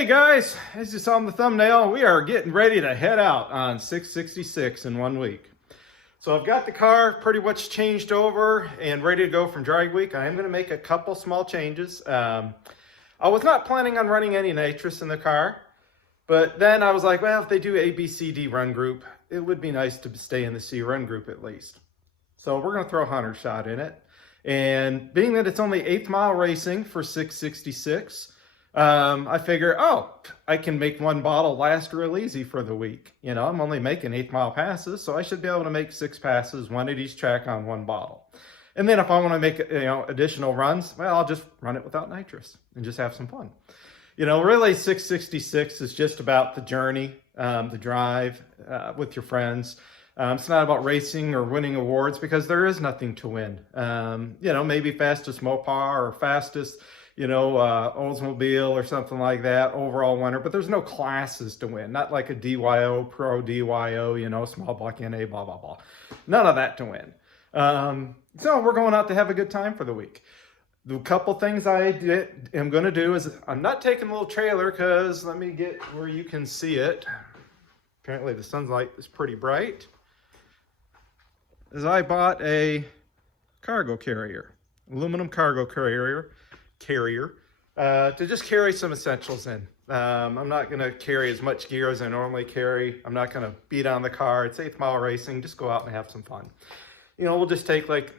Hey guys, as you saw in the thumbnail, we are getting ready to head out on 666 in 1 week. So I've got the car pretty much changed over and ready to go from drag week. I am going to make a couple small changes. I was not planning on running any nitrous in the car, but then I was like, well, if they do A, B, C, D run group, it would be nice to stay in the C run group at least. So we're going to throw 100 shot in it. And being that it's only 8th mile racing for 666, I figure, I can make one bottle last real easy for the week. You know, I'm only making 8 mile passes, so I should be able to make 6 passes, 1 at each track on 1 bottle. And then if I want to make, additional runs, well, I'll just run it without nitrous and just have some fun. You know, really 666 is just about the journey, the drive with your friends. It's not about racing or winning awards because there is nothing to win. Maybe fastest Mopar or fastest, Oldsmobile or something like that, overall winner, but there's no classes to win, not like a DYO, Pro DYO, small block NA, blah, blah, blah. None of that to win. So we're going out to have a good time for the week. The couple things I am going to do is I'm not taking a little trailer because let me get where you can see it. Apparently the sunlight is pretty bright. As I bought a cargo carrier, aluminum cargo carrier, to just carry some essentials in. I'm not going to carry as much gear as I normally carry. I'm not going to beat on the car. It's 8th mile racing. Just go out and have some fun. We'll just take like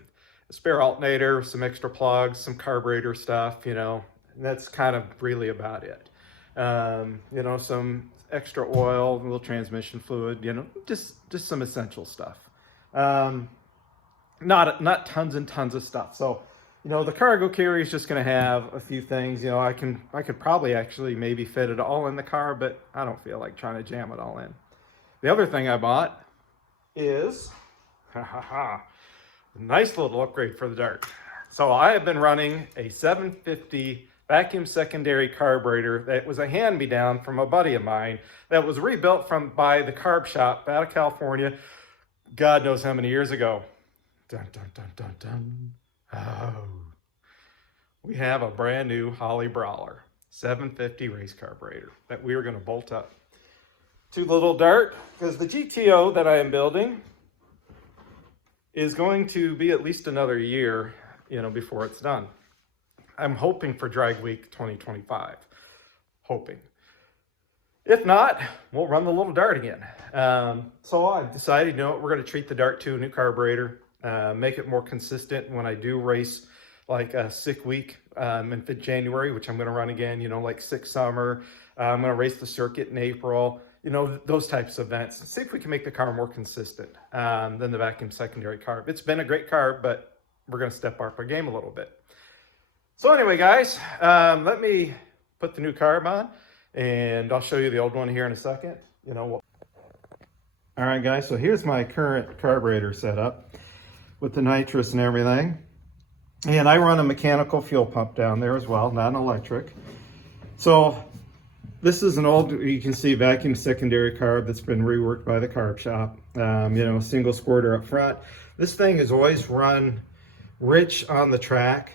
a spare alternator, some extra plugs, some carburetor stuff, and that's kind of really about it. Some extra oil, a little transmission fluid, just some essential stuff. Not tons and tons of stuff. So, the cargo carrier is just going to have a few things. I could probably actually maybe fit it all in the car, but I don't feel like trying to jam it all in. The other thing I bought is, a nice little upgrade for the Dart. So I have been running a 750 vacuum secondary carburetor that was a hand-me-down from a buddy of mine that was rebuilt by the carb shop out of California, God knows how many years ago. Dun, dun, dun, dun, dun. Oh, we have a brand new Holly Brawler 750 race carburetor that we are going to bolt up to the little Dart because the GTO that I am building is going to be at least another year, before it's done. I'm hoping for drag week 2025. Hoping. If not, we'll run the little Dart again. So I decided, we're going to treat the Dart to a new carburetor. Make it more consistent when I do race like a sick week in January, which I'm going to run again, like sick summer. I'm going to race the circuit in April, those types of events. See if we can make the car more consistent than the vacuum secondary carb. It's been a great carb, but we're going to step up our game a little bit. So anyway, guys, let me put the new carb on and I'll show you the old one here in a second. All right, guys, so here's my current carburetor setup with the nitrous and everything. And I run a mechanical fuel pump down there as well, not an electric. So this is an old, you can see, vacuum secondary carb that's been reworked by the carb shop. A single squirter up front. This thing has always run rich on the track.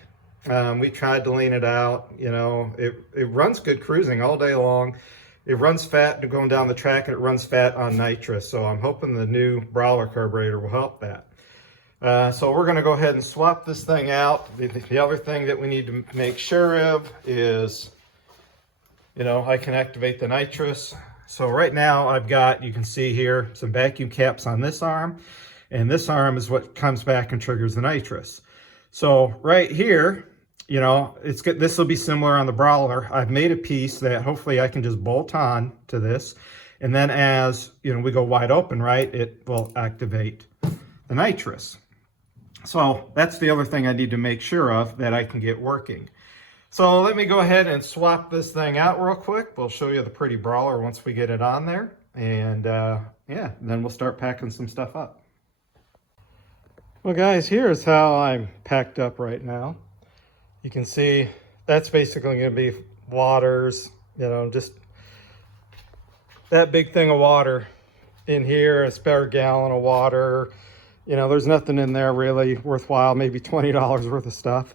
We tried to lean it out, it runs good cruising all day long. It runs fat going down the track and it runs fat on nitrous. So I'm hoping the new Brawler carburetor will help that. So we're going to go ahead and swap this thing out. The other thing that we need to make sure of is, I can activate the nitrous. So right now I've got, you can see here, some vacuum caps on this arm. And this arm is what comes back and triggers the nitrous. So right here, it's good. This will be similar on the Brawler. I've made a piece that hopefully I can just bolt on to this. And then as, we go wide open, right, it will activate the nitrous. So that's the other thing I need to make sure of that I can get working. So let me go ahead and swap this thing out real quick. We'll show you the pretty Brawler once we get it on there. And then we'll start packing some stuff up. Well, guys, here's how I'm packed up right now. You can see that's basically going to be waters, just that big thing of water in here, a spare gallon of water. There's nothing in there really worthwhile, maybe $20 worth of stuff.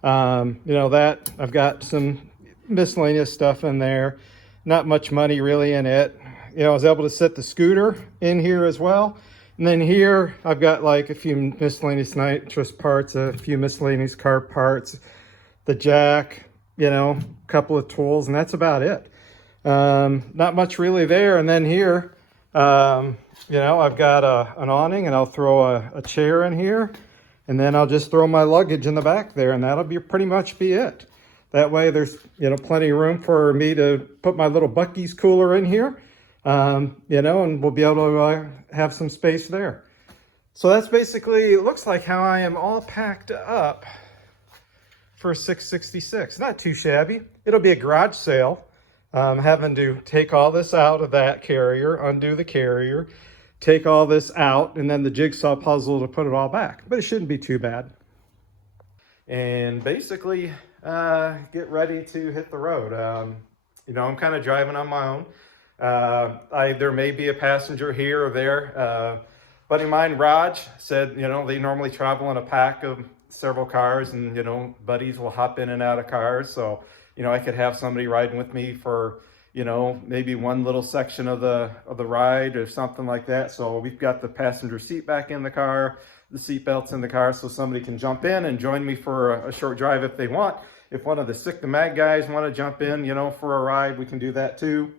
That I've got some miscellaneous stuff in there. not much money really in it. You know, I was able to set the scooter in here as well. And then here I've got like a few miscellaneous nitrous parts, a few miscellaneous car parts, the jack, you know, a couple of tools, and that's about it. Not much really there. And then here, you know, I've got an awning, and I'll throw a chair in here, and then I'll just throw my luggage in the back there, and that'll be pretty much be it. That way there's, you know, plenty of room for me to put my little Buc-ee's cooler in here, you know, and we'll be able to have some space there. So that's basically, it looks like how I am all packed up for 666. Not too shabby. It'll be a garage sale. Having to take all this out of that carrier, undo the carrier, take all this out, and then the jigsaw puzzle to put it all back. But it shouldn't be too bad. And basically, get ready to hit the road. You know, I'm kind of driving on my own. There may be a passenger here or there. Buddy of mine, Raj, said, you know, they normally travel in a pack of several cars, and, you know, buddies will hop in and out of cars. So, you know, I could have somebody riding with me for, you know, maybe one little section of the ride or something like that. So we've got the passenger seat back in the car, the seat belts in the car, so somebody can jump in and join me for a short drive if they want. If one of the Sick the Mag guys want to jump in, you know, for a ride, we can do that too.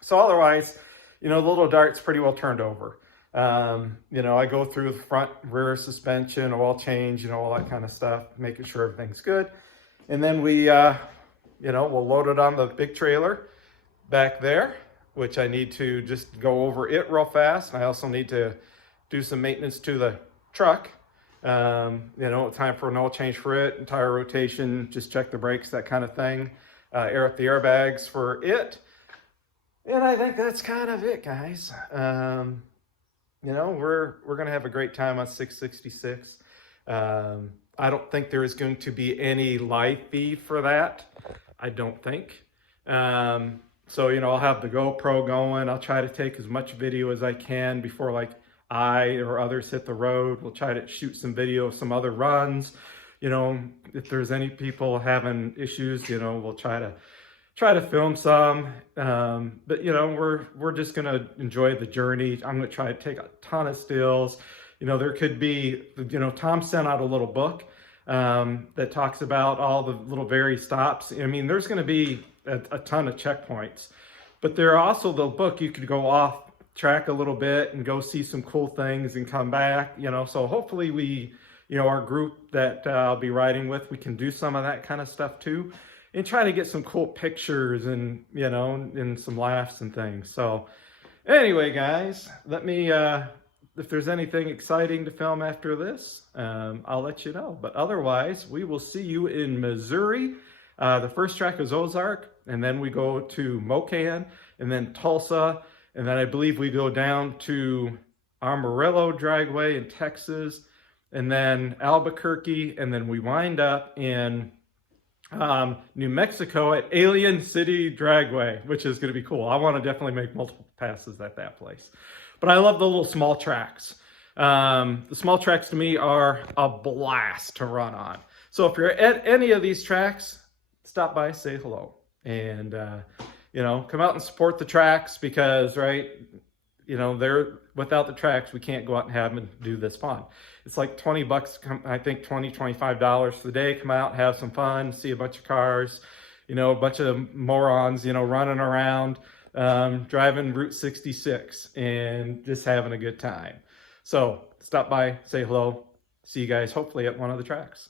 So otherwise, you know, the little dart's pretty well turned over. You know, I go through the front, rear suspension, oil change, you know, all that kind of stuff, making sure everything's good. And then we, you know, we'll load it on the big trailer back there, which I need to just go over it real fast. I also need to do some maintenance to the truck. You know, time for an oil change for it, tire rotation, just check the brakes, that kind of thing. Air up the airbags for it. And I think that's kind of it, guys. You know, we're going to have a great time on 666. I don't think there is going to be any live feed for that. I don't think. So, you know, I'll have the GoPro going. I'll try to take as much video as I can before, like, I or others hit the road. We'll try to shoot some video of some other runs. You know, if there's any people having issues, you know, we'll try to film some. But, you know, we're just going to enjoy the journey. I'm going to try to take a ton of stills. You know, there could be, you know, Tom sent out a little book that talks about all the little varied stops. I mean, there's going to be a ton of checkpoints, but there are also the book you could go off track a little bit and go see some cool things and come back, you know. So hopefully we, you know, our group that I'll be riding with, we can do some of that kind of stuff too, and try to get some cool pictures and, you know, and some laughs and things. So anyway, guys, let me, if there's anything exciting to film after this, I'll let you know. But otherwise, we will see you in Missouri. The first track is Ozark, and then we go to Mocan, and then Tulsa, and then I believe we go down to Amarillo Dragway in Texas, and then Albuquerque, and then we wind up in New Mexico at Alien Dragway, which is going to be cool. I want to definitely make multiple passes at that place. But I love the little small tracks. The small tracks to me are a blast to run on. So if you're at any of these tracks, stop by, say hello, and you know, come out and support the tracks, because, right, you know, they're, without the tracks, we can't go out and have them and do this fun. It's like $20, I think $25 for the day. Come out, have some fun, see a bunch of cars, you know, a bunch of morons, you know, running around, driving Route 66 and just having a good time. So stop by, say hello, see you guys hopefully at one of the tracks.